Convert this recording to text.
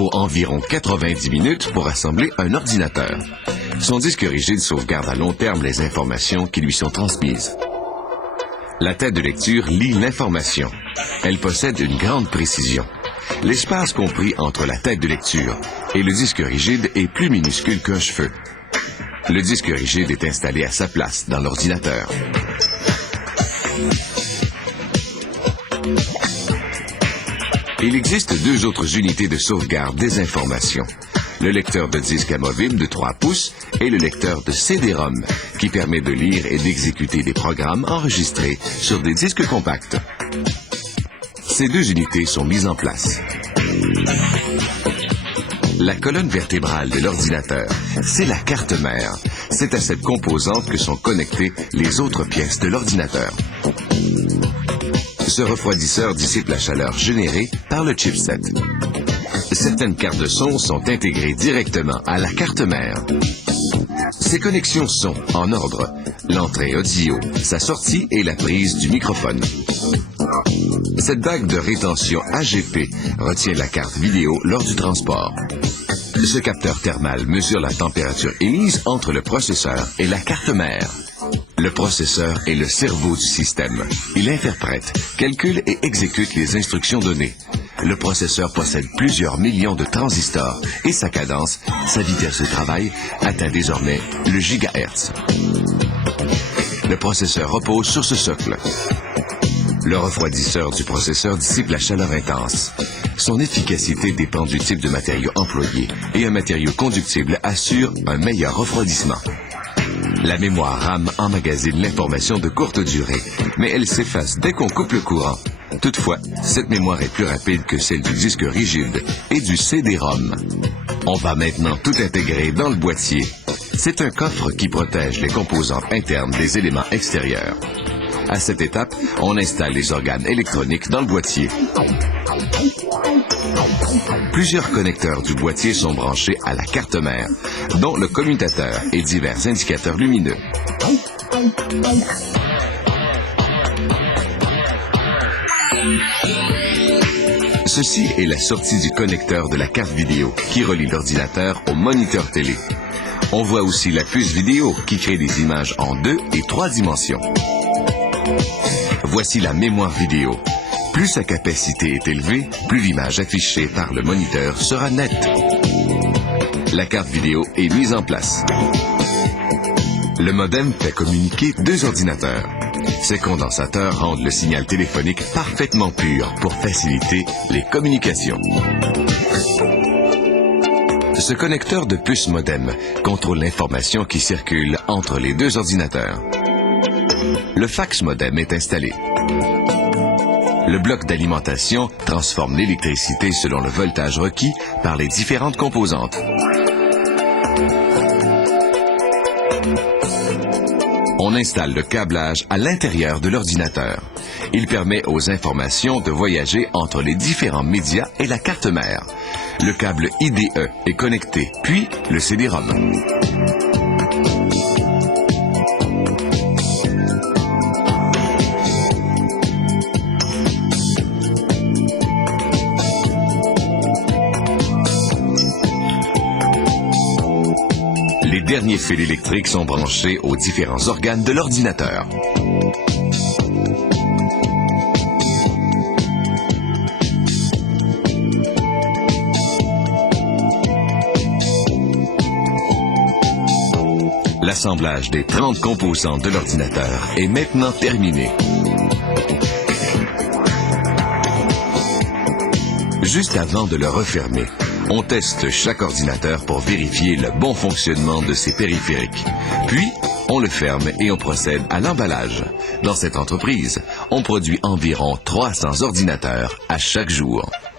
faut environ 90 minutes pour assembler un ordinateur. Son disque rigide sauvegarde à long terme les informations qui lui sont transmises. La tête de lecture lit l'information. Elle possède une grande précision. L'espace compris entre la tête de lecture et le disque rigide est plus minuscule qu'un cheveu. Le disque rigide est installé à sa place dans l'ordinateur. Il existe deux autres unités de sauvegarde des informations. Le lecteur de disque amovible de 3 pouces et le lecteur de CD-ROM, qui permet de lire et d'exécuter des programmes enregistrés sur des disques compacts. Ces deux unités sont mises en place. La colonne vertébrale de l'ordinateur, c'est la carte mère. C'est à cette composante que sont connectées les autres pièces de l'ordinateur. Ce refroidisseur dissipe la chaleur générée par le chipset. Certaines cartes de son sont intégrées directement à la carte mère. Ces connexions sont en ordre: l'entrée audio, sa sortie et la prise du microphone. Cette bague de rétention AGP retient la carte vidéo lors du transport. Ce capteur thermal mesure la température émise entre le processeur et la carte mère. Le processeur est le cerveau du système. Il interprète, calcule et exécute les instructions données. Le processeur possède plusieurs millions de transistors et sa cadence, sa vitesse de travail, atteint désormais le gigahertz. Le processeur repose sur ce socle. Le refroidisseur du processeur dissipe la chaleur intense. Son efficacité dépend du type de matériau employé et un matériau conductible assure un meilleur refroidissement. La mémoire RAM emmagasine l'information de courte durée, mais elle s'efface dès qu'on coupe le courant. Toutefois, cette mémoire est plus rapide que celle du disque rigide et du CD-ROM. On va maintenant tout intégrer dans le boîtier. C'est un coffre qui protège les composantes internes des éléments extérieurs. À cette étape, on installe les organes électroniques dans le boîtier. Plusieurs connecteurs du boîtier sont branchés à la carte mère, dont le commutateur et divers indicateurs lumineux. Ceci est la sortie du connecteur de la carte vidéo qui relie l'ordinateur au moniteur télé. On voit aussi la puce vidéo qui crée des images en 2 et 3 dimensions. Voici la mémoire vidéo. Plus sa capacité est élevée, plus l'image affichée par le moniteur sera nette. La carte vidéo est mise en place. Le modem fait communiquer deux ordinateurs. Ces condensateurs rendent le signal téléphonique parfaitement pur pour faciliter les communications. Ce connecteur de puce modem contrôle l'information qui circule entre les deux ordinateurs. Le fax modem est installé. Le bloc d'alimentation transforme l'électricité selon le voltage requis par les différentes composantes. On installe le câblage à l'intérieur de l'ordinateur. Il permet aux informations de voyager entre les différents médias et la carte mère. Le câble IDE est connecté, puis le CD-ROM. Les derniers fils électriques sont branchés aux différents organes de l'ordinateur. L'assemblage des 30 composantes de l'ordinateur est maintenant terminé. Juste avant de le refermer, on teste chaque ordinateur pour vérifier le bon fonctionnement de ses périphériques. Puis, on le ferme et on procède à l'emballage. Dans cette entreprise, on produit environ 300 ordinateurs à chaque jour.